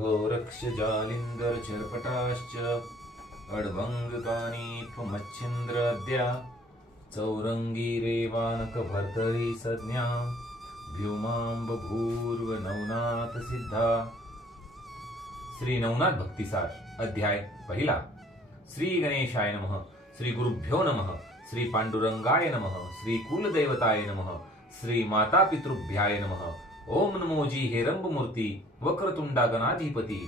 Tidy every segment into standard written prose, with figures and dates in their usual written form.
गोरक्ष जालिंदर चरपटाश्च अड्भंगकानि त्वमच्छिन्द्रद्या चौरंगी रेवानक भर्तरी संज्ञा व्योमांब भूर्व नवनाथ सिद्धा। श्री नवनाथ भक्तिसार अध्याय पहिला। श्री गणेशाय नमः, श्री गुरुभ्यो नमः, श्री पांडुरंगाय नमः, श्री कुलदेवताय नमः, श्री माता पितृभ्याय नमः। ओम नमोजी हेरंब मूर्ती वक्रतुंडा गणाधिपती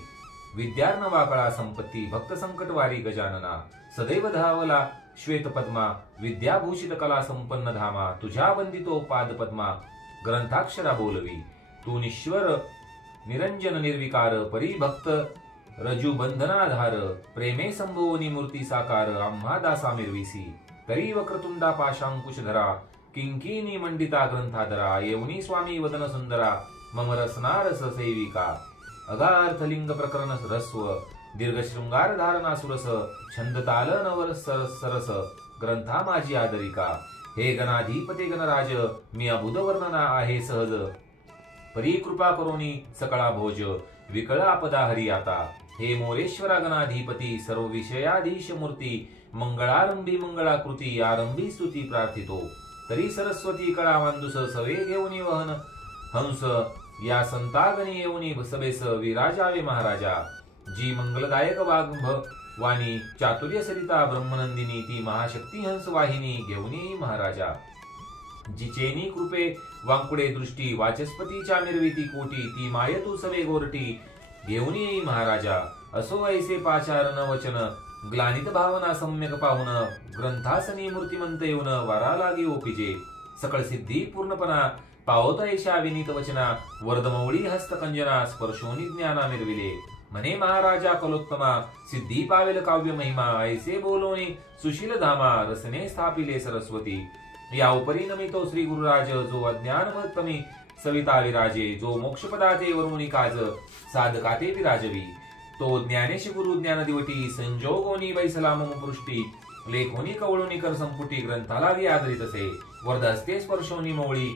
विद्यार्णवाकळा संपत्ती भक्त संकटवारी गजानना सदैव धावला श्वेत पद्मा विद्याभूषित कला संपन्न धामा तुझ्या वंदितो पाद पद्मा ग्रंथाक्षरा बोलवी तू निश्वर निरंजन निर्विकार परिभक्त रजू बंधनाधार प्रेमे संभोवनी मूर्ती साकार आम्हा दासा मिरविसी तरी वक्रतुंडा पाशांकुशधरा किंकिनी मंडिता ग्रंथाधरा येऊनी स्वामी वदन सुंदरा मम रसनारस सेविका अगार्थलिंग प्रकरण रस्व दीर्घ शृंगार धारणा सुरस छंद ताल नवर सरस सरस ग्रंथा माझी आदरिका। हे गणाधिपते गणराज मी अबुध वर्णना आहे सहज परी कृपा करोनी सकळा भोज विकळ आपदा हरी आता। हे मोरेश्वरा गणाधिपती सर्व विषयाधीश मूर्ती मंगळारंभी मंगळाकृती आरंभी स्तुती प्रार्थितो तरी सरस्वती कळा मांदुस सवे घेऊन वहन हंस या संतागणी येऊन सभेस विराजावे महाराजा। जी मंगलदायक वाग्भ वाणी चातुर्य सरिता ब्रह्मनंदिनी ती महाशक्ती हंस वाहिनी घेऊन महाराजा। जिचेनी कृपे वांकुडे दृष्टी वाचस्पतीच्या मिरविती कोटी ती माय तू सवे गोरटी घेऊन महाराजा। असो ऐसे पाचारण वचन ग्लानित भावना सम्यक पाहुन ग्रंथासनी मूर्तिमंत येऊन वारा लागी ओपिजे सकळ सिद्धी पूर्णपणा पावत ऐशा विनीत वचना वर्धमौळी हस्तकंजना स्पर्शोनी ज्ञाना मिरविले म्हणे महाराजा कलोत्तमा सिद्धी पावेल काव्य महिमा ऐसे बोलोनी सुशील धामा रसने स्थापिले सरस्वती। या उपरी नमितो श्री गुरुराज जो अज्ञान कमी सविता विराजे जो मोक्षपदाते वरुणी काज साधकाते विराजवी तो ज्ञानेश गुरु ज्ञान दिवटी संजोगोनी वैसला मम पृष्टी लेखोनी कवळोनी कर संपुटी ग्रंथाला आदरित असे वर्धस्ते स्पर्शोनी मोळी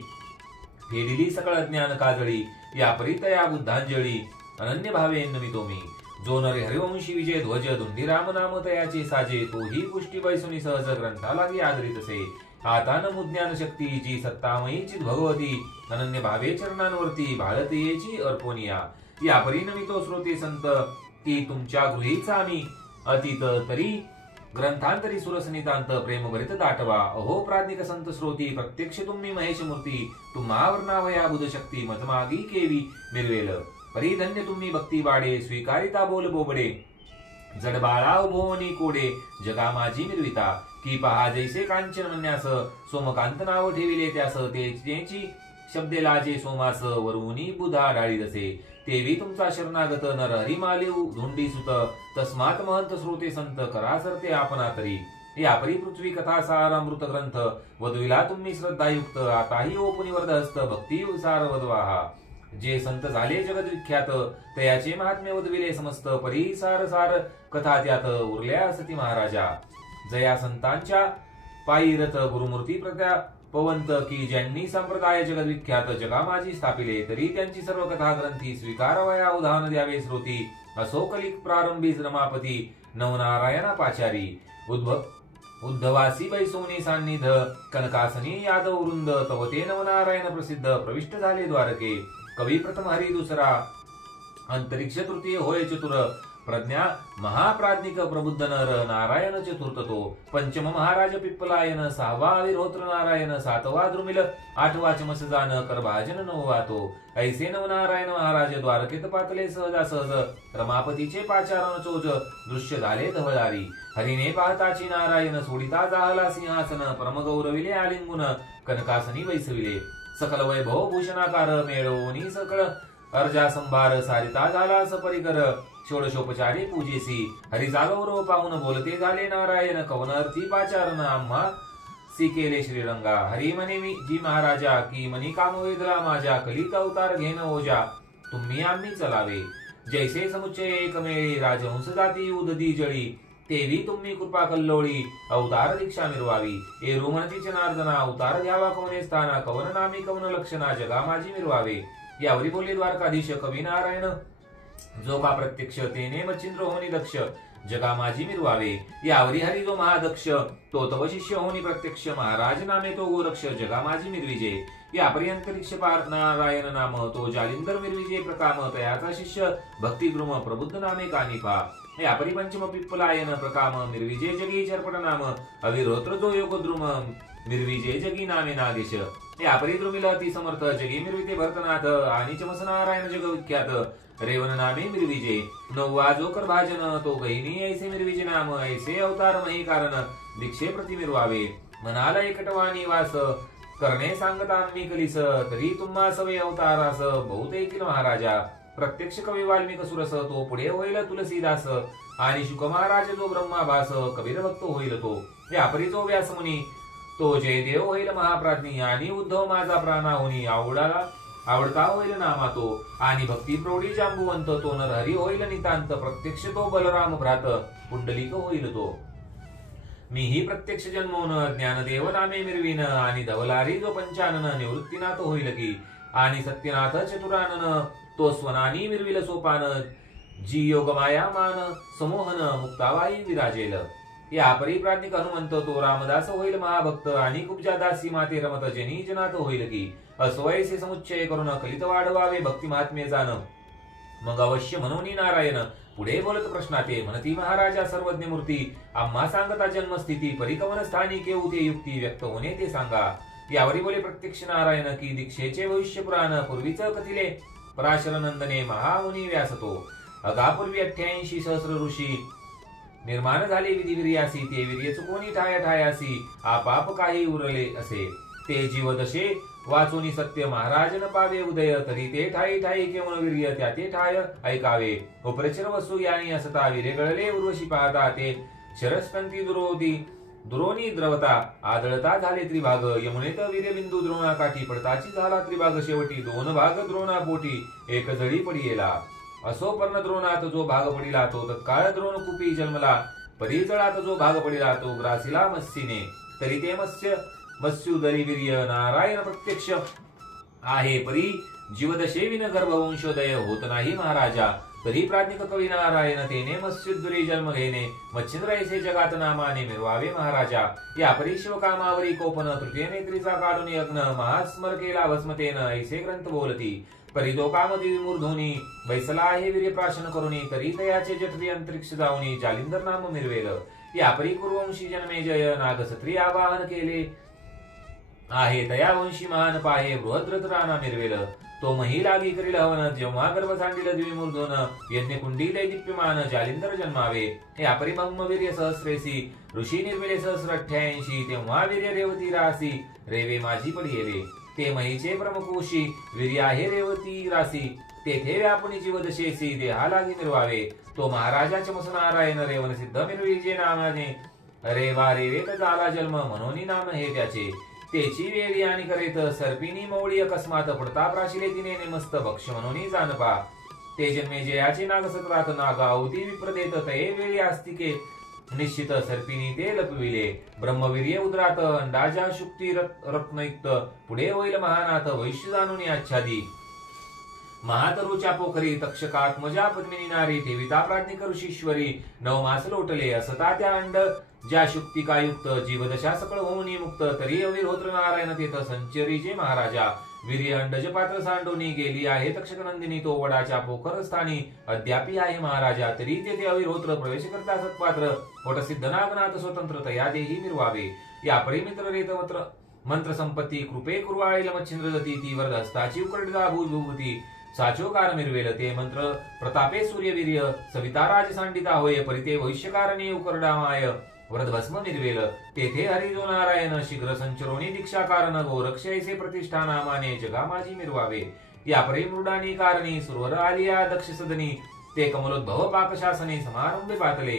फेडिली सकळ ज्ञान काजळी या परितया बुद्धांजळी अनन्य भावे नमितो मी जो नरे हरिवंशी विजय ध्वज धुंडी राम नाम तयाचे साजे तोही पुष्टी बैसुनी सहज ग्रंथाला आदरित असे। आता नमु ज्ञान शक्ती जी सत्तामयी चित भगवती अनन्य भावे चरणांवरती भाळतेची अर्पोनिया। या परिणमितो श्रोते संत की तुमच्या गृहीचा आम्ही अतीत तरी ग्रंथांतरी सुरसनितांत प्रेम भरित दाटवा। अहो प्राज्ञिक संत श्रोती प्रत्यक्ष तुम्ही महेश मूर्ती तुम्हा वर्णावया बुध शक्ती मतमागी केवी मिरवेल परिधन्य तुम्ही भक्ती बाडे स्वीकारिता बोल बोबडे जडबाळा उभोनी कोडे जगा माझी मिरविता की पहा जैसे कांचन म्हणण्यास सोमकांत नाव ठेविले त्यास तेची शब्दे लाजे सोमास वरुनी बुधा डाळी दसे तेवी तुमचा शरणागत नर हरिमालिव धुंडी सुत तस्मात महंत श्रोते संत करा सरते आपणा तरी। या परी पृथ्वी कथा सार अमृत ग्रंथ वधविला तुम्ही श्रद्धायुक्त आताही ओपुनी वर्धहस्त भक्ती सार वधवाहा। जे संत झाले जगद विख्यात तयाचे महात्म्य वधविले समस्त परी सार सार कथा त्यात उरल्या सती महाराजा। जया संतांच्या पायी रथ गुरुमूर्ती प्रत्या पवंत की ज्यांनी संप्रदाय जगद विख्यात जगा माझी स्थापिले तरी त्यांची सर्व कथा ग्रंथी स्वीकारवया उदाहरण द्यावे श्रोती। असो कलिक प्रारंभी रमापती नवनारायणा पाचारी उद्धवासी बैसोनी सान्निध कनकासनी यादव वृंद तवते नवनारायण प्रसिद्ध प्रविष्ट झाले द्वारके। कवी प्रथम हरी दुसरा अंतरिक्ष तृतीय होय चतुर प्रज्ञा महाप्राज्ञिक प्रबुद्ध नर नारायण चतुर्थ तो पंचम महाराज पिप्पलायन सहावा विरोत्र नारायण सातवा द्रुमिल आठवा चमस जान कर भाजन नववा तो ऐसे नवनारायण महाराज द्वारकेत पातले सहजा सहज रमापतीचे पाचारण चोज दृश्य झाले धवळारी हरिने पाहताची नारायण सोडिता जाहला सिंहासन परमगौरविले आलिंगुन कनकासनी वैसविले सकल वैभव भूषणाकार मेळवणी सकळ अर्जा संभार सारिता झाला सपरिकर षोडशोपचारी पूजेसी हरिचा गौरव पाहून बोलते झाले नारायण कवन अर्थी पाचारण आम्हा सी केले श्रीरंगा। हरी म्हणे मी जी महाराजा की मनी कामवेदला माझ्या कलित अवतार घेन ओजा तुम्ही आम्ही चलावे जैसे समुच्चय एकमेळी राजहंस जाती उददी जळी तेवी तुम्ही कृपा कल्लोळी अवतार दीक्षा मिरवावी। ए रोमनती जनार्दना अवतार घ्यावा कवने स्थाना कवन नामी कवन लक्षणा जगा माझी मिरवावे। यावरी बोलले द्वारकाधीश कवी नारायण जो का प्रत्यक्ष तेने मच्छिंद्र होनी दक्ष जगा माझी मिरवावे. यावरी हरी जो महादक्ष तो तव शिष्य होनी प्रत्यक्ष महाराज नामे तो गोरक्ष जगा माझी मिरविजे. या अंतरिक्ष पार्थ नारायण नाम तो जालिंदर मिरविजे प्रकाम तयाचा शिष्य भक्तिद्रुम प्रबुद्ध नामे कानिपा. या पंचम पिप्पलायन प्रकाम मिरविजे जगी चरपट नाम अविरोत्र जो योगद्रुम मिरविजे जगी नामे नागेश. या परिद्रुमिल अति समर्थ जगी मिरविते भरतनाथ आणि चमस नारायण जग विख्यात रेवन नामे मिरविजे. नववा जो कर भाजन तो गहिनी ऐसे मिरविजे नाम ऐसे अवतार मही कारण दीक्षे प्रति मिरवावे. म्हणाला एकटवाणी वास करणे सांगता मी कलिस तरी तुम्हा सवे अवतारास बहुतेकील महाराजा. प्रत्यक्ष कवी वाल्मिक सुरस तो पुढे होईल तुलसीदास आणि शुक महाराज जो ब्रह्माभास कबीर भक्त होईल तो. या जो व्यास मुनी तो जयदेव होईल महाप्राज्ञी आणि उद्धव माझा प्राणाहुनी आवडता होईल नामा तो. आणि भक्ती प्रौढी जांबुवंत तो नरहरी होईल नितांत प्रत्यक्ष तो बलराम भ्रात पुंडलिक होईल तो. मीही प्रत्यक्ष जन्मोन ज्ञानदेव नामे मिरवीन आणि धवलारी जो पंचानन निवृत्तीनाथ होईल की. आणि सत्यनाथ चतुरानन तो स्वनानी मिरविल सोपान जी योग माया मान समोहन मुक्ताबाई विराजेल. या परिप्राज्ञिक हनुमंत तो रामदास होईल महाभक्त आणि कुब्जा दासी माते रमत जनी जनात होईल की. अस्वयसे समुच्चय करून कलित वाढवावे भक्ती महात्म्य जाण. मग अवश्य म्हणून नारायण पुढे बोलत प्रश्नाते म्हणती महाराजा सर्वज्ञ मूर्ती आम्हा सांगता जन्मस्थिती परिकवन स्थानी केऊ ते युक्ती व्यक्त होणे ते सांगा. यावरी बोले प्रत्यक्ष नारायण की दीक्षेचे भविष्य पुराण पूर्वीच कथिले पराशर नंदने महामुनी व्यासतो. अगापूर्वी 88 सहस्र ऋषी निर्माण झाले विधिवीर्यासी ते वीर्य चुकोनी ठाया ठायासी आपाप काही उरले असे. ते जीव दशे वाचोनी सत्य महाराज न पावे उदय तरी ते ठाई ठाई केवळ वीर्य त्या ते ठाय ऐकावे. उपरचर वसू यानी असता वीर्य गळले उर्वशी पाहता ते शरस्पंती दुरोनी द्रवता आदळता झाले त्रिभाग. यमुनेत वीर्यबिंदू द्रोणा काठी पडताची झाला त्रिभाग शेवटी 2 भाग द्रोणा पोटी एक जळी पडिला. असो पर्ण द्रोणात जो भाग पडिला तो तत्काळ द्रोण कुपी जन्मला. परिजळात जो भाग पडिला तो ग्रासिला मत्स्यने तरी ते मत्स्युदरी वीर्य नारायण प्रत्यक्ष आहे परी जीवदशेविन गर्भवंशोदय होत नाही महाराजा. तरी प्राज्ञिक कवी नारायण तेने मत्स्युद्री जन्म घेणे मच्छिंद्र ऐसे जगात नामाने मिरवावे महाराजा. या परिशिव कामावरी कोपन तृतीय नेत्रीचा काढून यज्ञ महास्मर केला भस्मतेन ऐसे ग्रंथ बोलती. परितो कामदी मूर्धोनी बैसला आहे वीर्य प्राशन करुणी तरी तयाचे जठरी अंतरिक्ष जाऊनी जालिंदर नाम मिरवेल. या परी कुरुवंशी जन्मे जय नागसत्री आवाहन केले आहे तया वंशी महान पाहे बृहद्रथ राणा मिरवेल. तो मही लागी करील हवन जेव्हा गर्भ सांडिल द्विमूर्धन यज्ञ कुंडीले दीप्यमान जालिंदर जन्मावे. हे अपरिमम वीर्य सहस्रेसी ऋषी निर्मिले सहस्र 88 तेव्हा वीर्य रेवती रासी रेवे माझी पडिले. ते महीचे प्रमुखोशी वीर्य आहे रेवती रासी तेथे व्यापुनी जीवदशेसी देहा लागी मिरवावे. तो महाराजा चमस नारायण रेवन सिद्ध मिरवीजे नामाने रेवा रेवेत झाला जन्म म्हणून नाम हे त्याचे. तेची वेळी आणि करेत सर्पिनी मौळी अकस्मात पडता प्राशिले तिने नेमस्त भक्ष म्हणून जानपा. ते जन्मे जयाचे नागसत्रात नागावती विप्रदेत तये वेळी आस्तिके निश्चित सर्पिनी ते लपविले. ब्रह्मवीर्य उदरात अंडाजा शुक्ती रत्नयुक्त पुढे होईल महानाथ वैश्य जाणून आच्छादी. महातरुच्या पोखरी तक्षकात्मजा पद्मिनी नारी ठेविता प्राज्ञिक ऋषीश्वरी 9 मास लोटले असता त्या अंड ज्या शुक्तिकायुक्त जीवदशा सकळ होऊन मुक्त तरी अविरोत्र नारायण तेथ संचरीजे महाराजा. वीर्य अंडज पात्र सांडोनी गेली आहे तक्षक नंदिनी तो वडाच्या पोखर स्थानी अद्यापी आहे महाराजा. तरी तेथे अविरोत्र प्रवेश करता सत्पात्र वट सिद्ध नागनाथ स्वतंत्र तया देही मिरवावे. या परिमित्र रेतवत्र मंत्र संपत्ती कृपे कुरवाळेल मच्छिंद्र दती ती वरद हस्ताची उकरडा भूभूती साचोकार मिरवेल. ते मंत्र प्रतापे सूर्यवीर्य सविता राज सांडिता होय परिते वैश्यकारणे उकरडा माय वरद भस्म मिरवेल. तेथे हरिजो नारायण शीघ्र संचरोनी दीक्षा कारण गोरक्ष ऐसे प्रतिष्ठा नामाने जगा माझी मिरवावे. या परिमृडानी कारणी सुरवर आलिया दक्ष सदनी ते कमलोद्भव पाकशासने समारंभे पातले.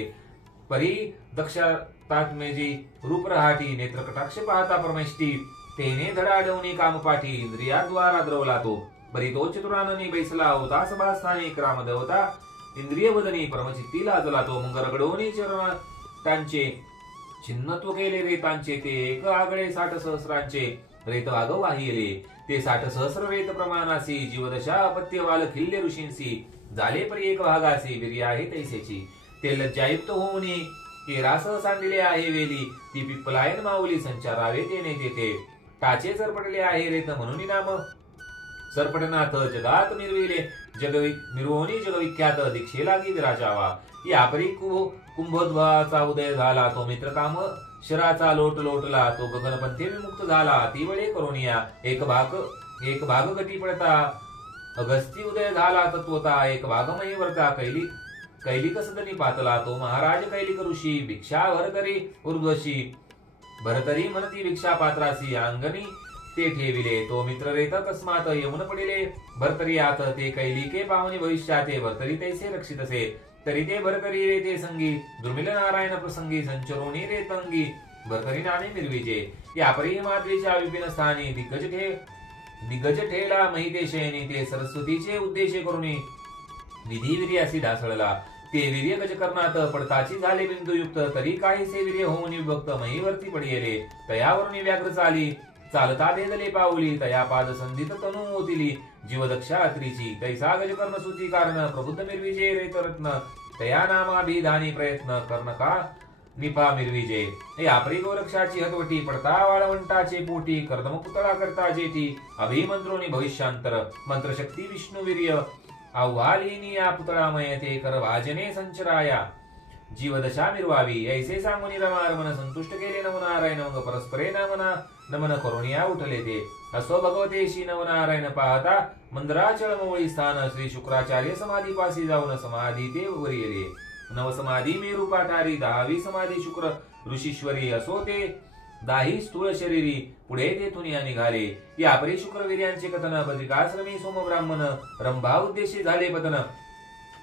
परी दक्षात्मेजी रूप रहाटी नेत्र कटाक्ष पाहता परमेष्टी तेने धडाडवणी कामपाठी इंद्रियाद्वारा द्रवला तो. परी तो चतुराननी बैसला होता सभास्थानी क्रामदवता इंद्रिय वदनी परमचित्ती लाजला तो. मग रगडवणी चरण त्यांचे छिन्नत्व केले रेतांचे ते एक आगळे 60 सहस्रांचे रेत वाग वाहिले. ते 60 सहस्र रेत प्रमाणासी जीवदशा अपत्य वाल खिल्य ऋषींसी झाले परी एक भागासी वीर्य आहे तैसेची ते लज्जायुक्त होऊनी की रास सांडिले आहे वेली ती पिप्पलायन माऊली संचारावे तेने तेथे टाचे सरपटले आहे रेत म्हणून नाम सरपटनाथ जगात मिरविले मिरवणी जगविख्यात दीक्षे लागी विराजावा यापरी कुंभोद्भवाचा उदय झाला तो मित्र काम शराचा लोट लोटला तो गगनपंथी विमुक्त झाला ती वेळे करुणिया एक भाग गटी पडता अगस्ती उदय झाला तत्वता एक भाग महिवर्ता कैलिक सदनी पातला तो महाराज कैलिक ऋषी भिक्षा भरकरी उर्ध्वशी भरतरी म्हणती भिक्षा पात्रासी अंगणी ते ठेविले तो मित्र रेत अकस्मात यमुन पडिले भरतरियात ते कैलिके पावनी भविष्याते भरतरी तैसे रक्षित असे तरी ते भरकरी रेते संगी दुर्मिल नारायण प्रसंगी संचरोणी रेतंगी भरकरी नाने निर्विजे या परिमाद्रीच्या विपिन स्थानी दिग्गज ठेला महिते शयनी ते सरस्वतीचे उद्देशे करुणी विधी वीर्यासी ढासळला ते वीर्य गजकर्णात पडताची झाले बिंदुयुक्त तरी काहीसे वीर्य होऊन विभक्त महीवरती पडिले तयावरून व्याघ्र चाली चालता भेदले पाऊली तया पाद संधित तनु ओतिली जीवदक्षा अत्रीची तैसा गजकर्ण सुती कारण प्रबुद्ध मिरविजे रेतरत्न तया नामाभिधानी प्रयत्न कर्ण का निपा मिरविजे या परी गोरक्षाची हतवटी पडता वाळवंटाचे पोटी कर्दम पुतळा करता जेठी अभिमंत्रोनी भविष्यांतर मंत्रशक्ती विष्णुवीर्य आव्हालिनी या पुतळामय ते कर भाजने संचराया जीवदशा मिरवावी ऐसे सांगून रमारमन संतुष्ट केले नवनारायण मग परस्परे नमन करुणिया उठले ते असो भगवतेशी नवनारायण पाहता मंदराचळ मोळी स्थान श्री शुक्राचार्य समाधीपासी जाऊन समाधी ते वरियले नवसमाधी मेरू पाठारी 10वी समाधी शुक्र ऋषीश्वरी असो ते 10 स्थूळ शरीरी पुढे तेथून या निघाले या परी शुक्रवीर्यांचे कथन बद्रिकाश्रमी सोमब्राह्मण रंभा उद्देशी झाले पतन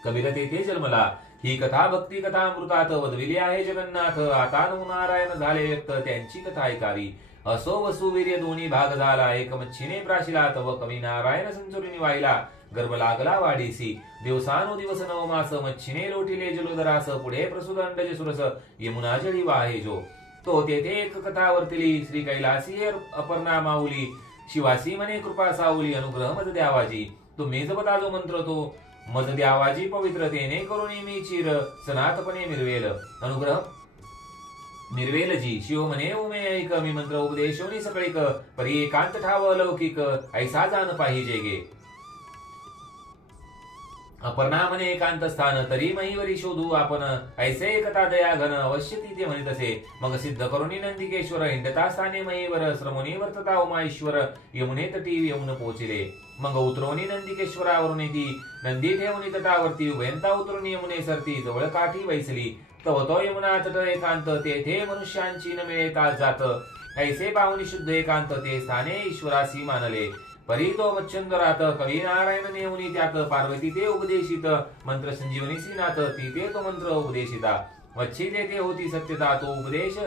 कबीर तेथे जन्मला ही कथा भक्ती कथा अमृतात वदविली आहे जगन्नाथ आता नवनारायण झाले व्यक्त त्यांची कथा ऐकावी असो वसुवीर्य दोन्ही भाग झाला एक मच्छीने प्राशिला तव कवी नारायण संचुरीने वाहिला गर्भ लागला वाढीसी दिवसानुदिवस नवमास मच्छीने लोटिले जलोदरास पुढे प्रसूद अंडज सुरस यमुना जळी वाहे जो तो तेथे एक कथा वर्तिली श्री कैलासी अपर्णा माऊली शिवासी मने कृपा साऊली अनुग्रह मज द्यावाजी तुम्ही जपता जो मंत्र तो मज द्यावाजी पवित्रतेने करुणी मी चिर सनातपणे मिरवेल अनुग्रह मिरवेल जी शिव म्हणे उमे ऐक मी मंत्र उपदेशोनी सगळीक परी एकांत ठाव अलौकिक ऐसा जाण पाहिजे गे अपर्णा म्हणे एकांत स्थान तरी महिवरी शोधू आपण ऐसे एकता दया घन अवश्य ती म्हणत असे मग सिद्ध करुणी नंदिकेश्वर हिंडता स्थाने महिवर श्रमोनी वर्तता उमाईश्वर यमुने तटी यमुन पोचिले मग उतरवणी नंदिकेश्वरावरून ती नंदी ठेवणी तटावरती उभयंता उतरून यमुने सरती जवळ काठी वैसली तव तो यमुना तट एकांत तेथे मनुष्यांची न मिळेता जात ऐसे पाहुनी शुद्ध एकांत ते स्थाने ईश्वरासी मानले परी तो मच्छंदरात कवी नारायण नेऊनी त्यात पार्वती ते उपदेशित मंत्र संजीवनी श्रीनाथ ती ते तो मंत्र उपदेशिता मच्छी तेथे होती सत्यता तो उपदेश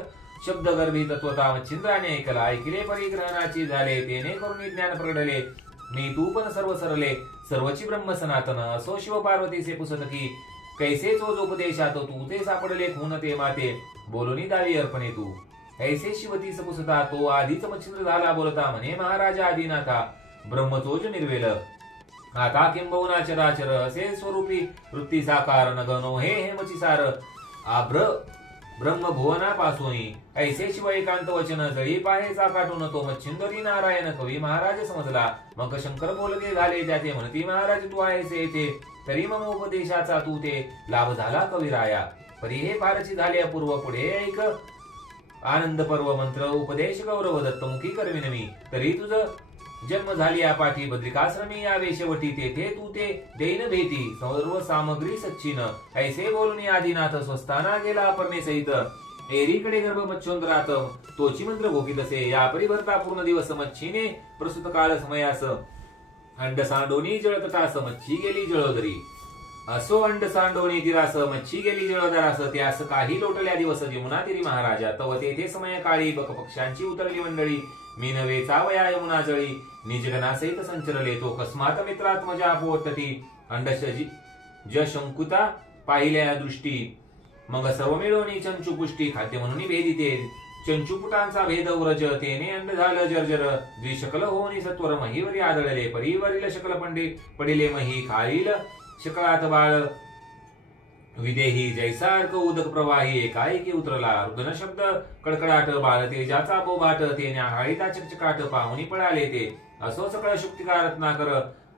शब्द गर्भी तत्वता मच्छिंद्राने ऐकला ऐकले परिग्रहणाची झाले तेने करुणी ज्ञान प्रगडले मी तू पण सर्व सरले सर्वची ब्रह्म सनातन असो शिव पार्वतीचे पुसत की कैसे चोज उपदेशात तू ते सापडले खून ते माते बोलूनी दावी अर्पणे तू ऐसे शिवती सपुसता तो आधीच मच्छिंद्र झाला बोलता म्हणे महाराजा आदिनाथा ब्रह्मचोज निर्वेल आता किंबहुना चराचर असे स्वरूपी वृत्ती साकार नगनो हे हेमचिसार आभ्र ब्रह्म भुवना पासोनी ऐसे शिव एकांत वचन जळी पाहेचा काटून तो मच्छिंदरी नारायण कवी महाराज समजला मग शंकर बोलगे झाले त्याचे म्हणती महाराज तू आहेस येथे तरी मम उपदेशाचा तू ते लाभ झाला कविराया परी हे फारची झाले अपूर्व पुढे ऐक आनंद पर्व मंत्र उपदेश गौरव दत्तमुखी करविन मी तरी तुझ जन्म झाली या पाठी बद्रिकाश्रमी या वेशवटी तेथे तू ते देईन भेटी सर्व सामग्री सच्चिन ऐसे बोलून आदिनाथ स्वस्थाना गेला अपर्णे सहित एरीकडे गर्भ मच्छोंदरात तोची मंत्र भोगीत असे या परिभरता पूर्ण दिवस मच्छीने प्रसूत काळ समयास अंड सांडोनी जळतटास मच्छी गेली जळोदरी असो अंड सांडोनी तिरास मच्छी गेली जळोदरास त्यास काही लोटल्या दिवस यमुना तिरी महाराजा तव तेथे समय काळी बक पक्षांची उतरली मंडळी मी नवे चावया यमुना जळी निजगणासहित संचरले तो कस्मात मित्रात्मजा पोटती अंडश ज शंकुता पाहिल्या दृष्टी मग सर्व मिळवणी चंचू पुष्टी खाद्य म्हणून भेदिते चंचुपुटांचा भेद व्रज तेने अंड झालं जर्जर द्विशकल होनी सत्वर महीवरी आदळले परीवरील शकल पडिले मही खालील शकळात बाळ विदेही जैसार्क उदक प्रवाही एकाएकी उतरला रुदन शब्द कडकडाट बाळ तेजाचा बोबाट तेने आहाळीता चकचकाट पाहुणी पळाले ते असो सकळ शुक्तिका रत्नाकर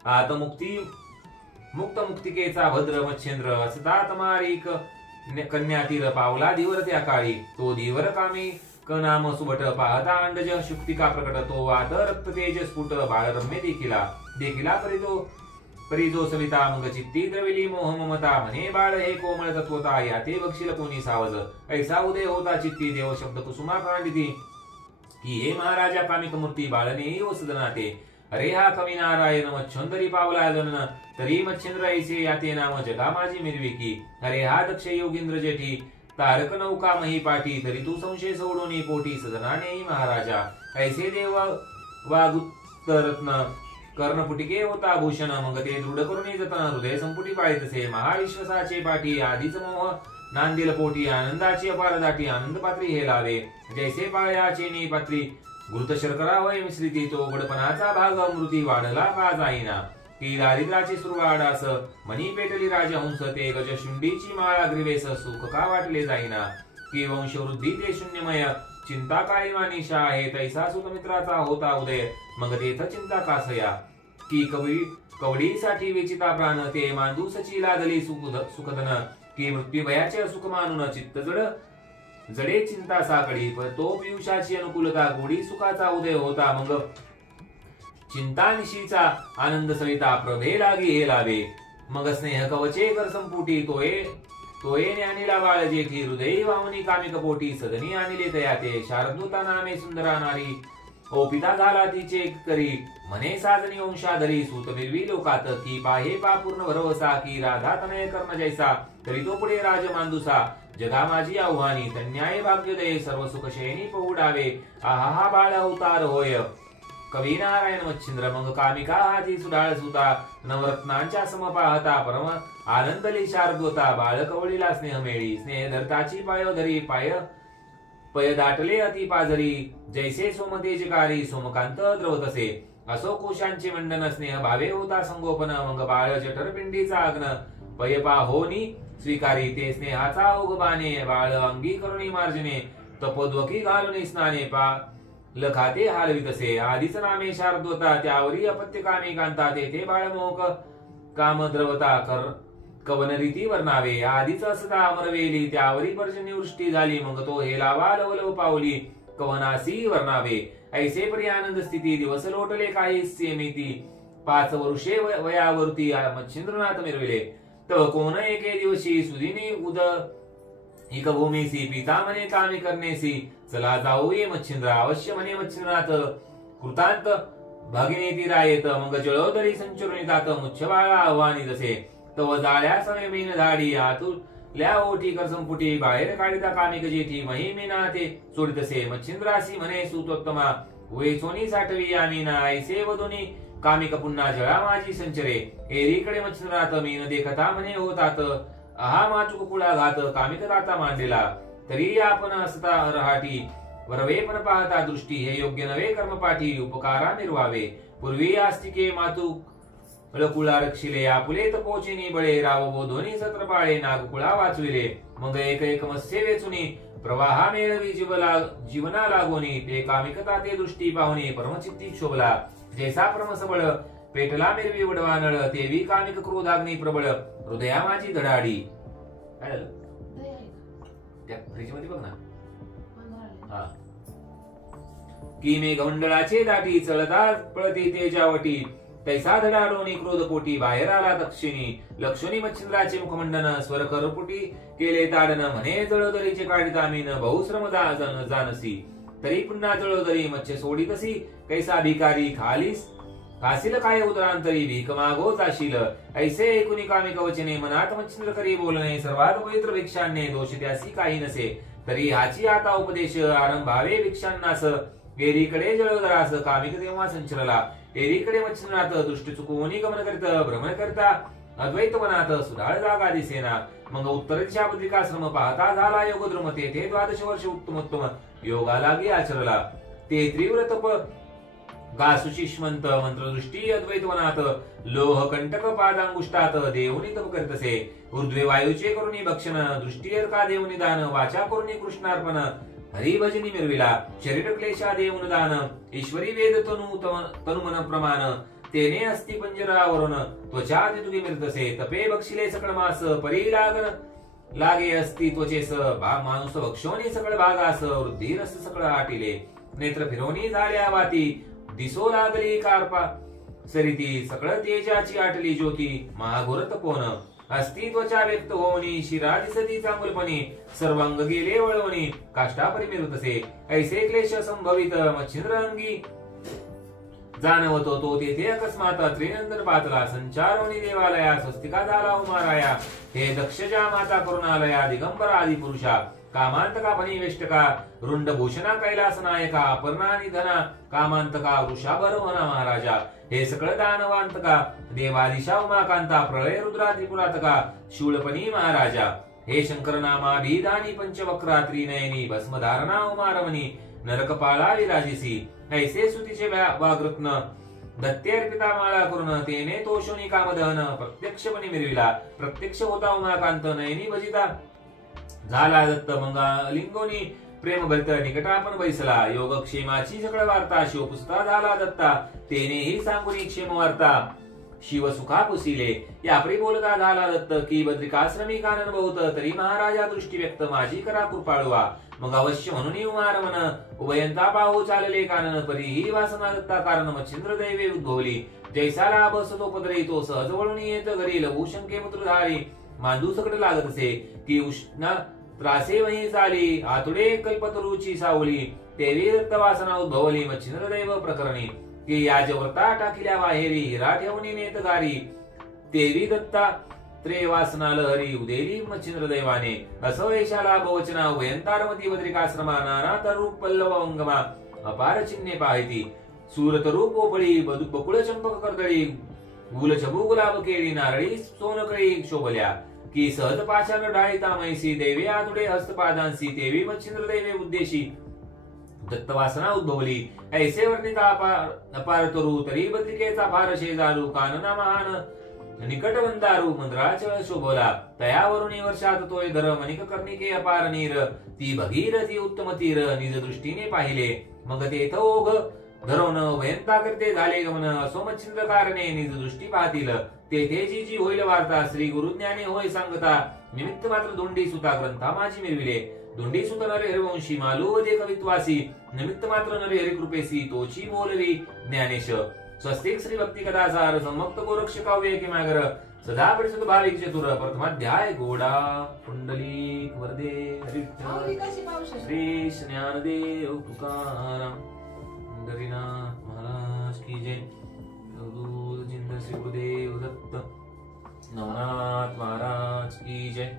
आतमुक्ती मुक्त मुक्तिकेचा भद्र मच्छेंद्र असता तमारीक कन्या तीर पावला धीवर त्या काळी तो धीवर कामी नाम सुबट पाहता अंडज शुक्तिका प्रकट तो वात रक्त तेज स्फुट बाळ रम्य देखिला परिजो सविता मग चित्ती द्रविली मोह ममता म्हणे बाळ हे कोमळ तत्वता याते बक्षील कोणी सावज ऐसा उदय होता चित्ती देव शब्द कुसुमा प्रांडिती की हे महाराजा कामिक मूर्ती बाळने वसदनाते अरे हा कवी नारायण मच्छंदरी पावला जनन तरी मच्छेंद्र ऐसे याते नाम जगा माझी मिरविकी अरे हा दक्ष योगींद्र जेठी तारक नौका मही पाठी तरी तू संशय सोडून पोटी सदनाने महाराजा ऐसे देव वागुत्तरत्न कर्णपुटिके होता भूषण मग ते दृढ करून जतन हृदय संपुटी पाळीतसे महाविश्वासाचे पाठी आधीच मोह नांदिल पोटी आनंदाची अपार दाटी आनंद पात्री हे लावे जैसे पाळ्याचे नी पात्री घृत शर्करा वय मिश्रिती तो गडपणाचा भाग अमृती वाढला का जाईना की दारिद्राची सुरवाडास मनी पेटली राजहंस ते गजशुंडीची माळा ग्रीवेस सुख का वाटले जाईना की वंशवृद्धी ते शून्यमय चिंता काळी मानिशा आहे तैसा सुतमित्राचा होता उदय मग तेथ चिंता कासया की कवडीसाठी वेचिता प्राण ते मांदूसची लादली सुखदन की मृत्यूभयाचे सुख मानून चित्त जडे चिंता साकडी तो पियुषाची अनुकूलता गोडी सुखाचा उदय होता मग चिंता निशीचा आनंद सविता प्रभे लागी हे लावे मग स्नेह कवचे कर संपुटी तोये ज्ञानीला बाळ जेठी हृदयी वामनी कामिक पोटी सदनी आणले तयाते शारदूता नामे सुंदरा नारी ओ पिता झाला तिचे करी म्हणे साजनी वंशाधरी सूत मिरवी लोकात की पाहे पा पूर्ण भरवसा की राधा तनय कर्ण जैसा तरी तो पुढे राज मांदुसा जगा माझी आव्हानी तन्याय भाग्योदय सर्व सुख शयनी पहुडावे आहा हा बाळ अवतार होय कवी नारायण मच्छिंद्र मग कामिका हाती सुडाळ सुता नवरत्नांच्या सम पाहता परम आनंदली शारदोता बाळ कवळीला स्नेह मेळी स्नेह धरताची पायोधरी पय दाटले अति पाजरी जैसे सोमतेजकारी सोमकांत द्रवतसे असो कोशांचे मंडन स्नेह भावे होता संगोपन मग बाळ जठरपिंडीचा अग्न पयपा होनी स्वीकारी ते स्नेहाचा ओघबाने बाळ अंगी करुणी मार्जने तपोद्वकी घालून स्नाने पा लखाते हालवितसे आधीच नामे शारदोता त्यावरी अपत्य कामे कांता तेथे बाळमोक काम द्रवता कवन रीती वर्णावे आधीच असता अमरवेली त्यावरी पर्जन्यवृष्टी झाली मग तो हेलावा लवलव पावली कवनासी वर्णावे ऐसे परी आनंद स्थिती दिवस लोटले काही सेमिती 5 वर्षे वयावरती मच्छिंद्रनाथ मिरविले तव कोण एके दिवशी सुदिनी उद एक भूमीसी पिता म्हणे कामे करण्यासी चला जाऊ ये मच्छिंद्र अवश्य म्हणे मच्छिंद्रनाथ कृतांत भगिनी तीरा येत मग जळोदरी संचरुनितात मुच्छबाळा आव्हानी जसे तव जाळ्या समे मीन धाडी आतुल्या ओठी कर संपुटी बाहेर काढिता कामिक जेठी महिमेना ते सोडितसे मच्छिंद्रासी म्हणे सुतोत्तमा वेचोनी साठवी आमीना ऐसे वदोनी कामिक पुन्हा जळा माझी संचरे एरीकडे मच्छिंद्रनाथ मीन देखता म्हणे होतात आहा माचुक कुळा घात कामिक दाता मांडलेला तरी आपण असता रहाटी वरवे पण पाहता दृष्टी हे योग्य नवे कर्मपाठी उपकारा निर्वावे पूर्वी आस्तिके मातू कुळा रक्षिले आपुले तपोचिनी बळे राव बोधोनी सत्रपाळे नागकुळा वाचविले मग एक एक मत्स्य वेचुनी प्रवाहा मेळवी जीवना लागोनी ते कामिकता ते दृष्टी पाहुनी परमचित्ती शोभला जैसा परमसबळ पेटला मिरवी वडवानळ तेवी कामिक क्रोधाग्नी प्रबळ हृदया माझी धडाडी काय झालं त्या फ्रीज मध्ये बघ ना हा की मे गवंडळाचे दाटी चळता पळती तेजावटी तैसा धडाडोनी क्रोध पोटी बाहेर आला दक्षिणी लक्ष्मी मच्छिंद्राचे मुखमंडन स्वर करपुटी केले ताडन म्हणे जळोदरीचे काढिता मीन बहुश्रम जानसी तरी पुन्हा जळोदरी मच्छे सोडितसी कैसा भिकारी खासील काय उदरांतरी भीक मागो जाशील ऐसे ऐकुनी कामिक वचने मनात मच्छिंद्र करी बोलणे सर्वात पवित्र भिक्षांने दोष त्यासी काही नसे तरी हाची आता उपदेश आरंभावे भिक्षांनास एरीकडे जळोदरास कामिक तेव्हा संचरला एरीकडे मच्छिंद्रनाथ दृष्टी चुकवून गमन करीत भ्रमण करता अद्वैत वनात सुधाळ जागा दिसेना. मग उत्तर दिशा बद्रिकाश्रम पाहता झाला योगद्रुम. तेथे 12 वर्ष उत्तमोत्तम योगा लागी आचरला. ते तीव्र तप गासुशिष्मंत मंत्रदृष्टी अद्वैत वनात लोह कंटक पादांगुष्टात देवनी तप करतसे. ऊर्ध्वे वायूचे करुणी भक्षण दृष्टी का देवनी दान. वाचा करुणी कृष्णार्पण हरिभजनी मिरविला. शरीर क्लेशा देऊन दान. ईश्वरी वेद तनुमन प्रमाण. तेने अस्ति पंजरावरून त्वचा तुगे मिरतसे. तपे बक्षिले सकळ मास परी लागे अस्ति त्वचेस. माणूस भक्षोनी सकळ भागास. वृद्धी रस सकळ आटिले. नेत्र फिरवणी झाल्या वाती. दिसो लागली कार्पा सरिती. सकळ तेजाची आटली ज्योती. महाघोर तपोन अस्ति त्वचा व्यक्त होवणी. शिरा दिसती चांगुलपणी. सर्वांग गेले वळवणी. काष्टा परिमिरतसे. ऐसे क्लेश संभवित मच्छिंद्र अंगी जाणवतो तो तेथे अकस्मात. त्रिनंदन पातला संचारवणी देवालया. स्वस्तिका झाला उमाराया. हे दक्षजा माता करुणालया. दिगंबर आदि पुरुषा कामांतका फणिवेष्टका. रुंड भूषणा कैलास नायका. अपर्णा निधना कामांतका. वृषाभरवना महाराजा. हे सकळ दानवांतका. देवादिशा उमाकांता. प्रळय रुद्रा त्रिपुरातका. शूळपणी महाराजा. हे शंकर नामाभिधानी पंचवक्रा त्रिनयनी. भस्मधारणा उमारमणी. नरकपाळा विराजिसी. ऐसे सुतीचे वाग्रत्न दत्तेर्पिता माळा करून. तेने तोषोनी कामदहन प्रत्यक्षपणे मिरविला. प्रत्यक्ष होता उमाकांत. नयनी भजिता झाला दत्त. लिंगोनी प्रेम भरित निकटापण बैसला. योगक्षेमाची सकळ वार्ता शिवपुसता झाला दत्ता. तेनेही सांगुनी क्षेम वार्ता शिव सुखा पुसिले. यापरी बोलता झाला दत्त की बद्रिकाश्रमी कानन बहुत. तरी महाराजा दृष्टी व्यक्त माझी करा कृपाळुवा. मग अवश्य म्हणून उमारमन उभयंता पाहू चालले कानन. परीही वासना दत्ता कारण मच्छिंद्र दैवे उद्भवली. जैसा लाभ असतो पदरी तो सहज वळून येत घरी. लघु शंके पुत्रधारी मांडू सकट लागत असे की उष्ण त्रासे वही चाली. आतुडे कल्पतरुची सावली. तेवी दत्त वासना उद्भवली मच्छिंद्र दैव प्रकरणी. की याजव्रता टाकिल्या बाहेरी. हिरा ठेवणी नेत गारी. तेवी दत्ता त्रे वासना लहरी. उदेली मच्छिंद्र दैवाने. असो यशाला बहुवचना. उभयंतारमती बद्रिकाश्रमा. नाना तरूप पल्लव अंगमा. अपार चिन्हे पाहिती. सूरतरूप ओपळी. बकुळ चंपक कर्दळी. गुलछबू गुलाब केळी. नारळी सोनकळी शोभल्या. की सहज पाषाण डाळीता मैसी. देवे आतुडे हस्तपादांसी. तेवी मच्छिंद्र दैवे उद्देशी दत्तवासना उद्भवली. ऐसे वर्णिता अपार तरू. तरी बद्रिकेचा फार शेजारू. कानना महान निकट वंदारू. मंद्राचळ शोभला. तयावरुणी वर्षात तोय धर. मणिक कर्णिके अपार नीर. ती भगीरथी उत्तम तीर. निज दृष्टीने पाहिले. मग तेथ ओघ धरून भयंता करते झाले गमन. असो मच्छिंद्र कारणे निज दृष्टी पाहतील. तेथे जी होईल वार्ता. श्री गुरुज्ञाने होय सांगता. निमित्त मात्र धोंडी सुता ग्रंथा माझी मिरविले. धोंडी सुत नरे हरिवंशी. मालुवदे कवित्वासी. निमित्त मात्र नरे हरिकृपेसी. तोची बोलवी ज्ञानेश. स्वस्तिक श्री भक्ती कदासार. सम्मक्त गोरक्ष काव्य किमागर. सदा परिसुत भाविक चतुर. प्रथमाध्याय गोडा. पुंडलिक वरदे हरिविठ्ठल श्री ज्ञानदेव तुकाराम पंढरीनाथ महाराज की जय. अवधूत चिंतन श्री गुरुदेव दत्त नवनाथ महाराज की जय.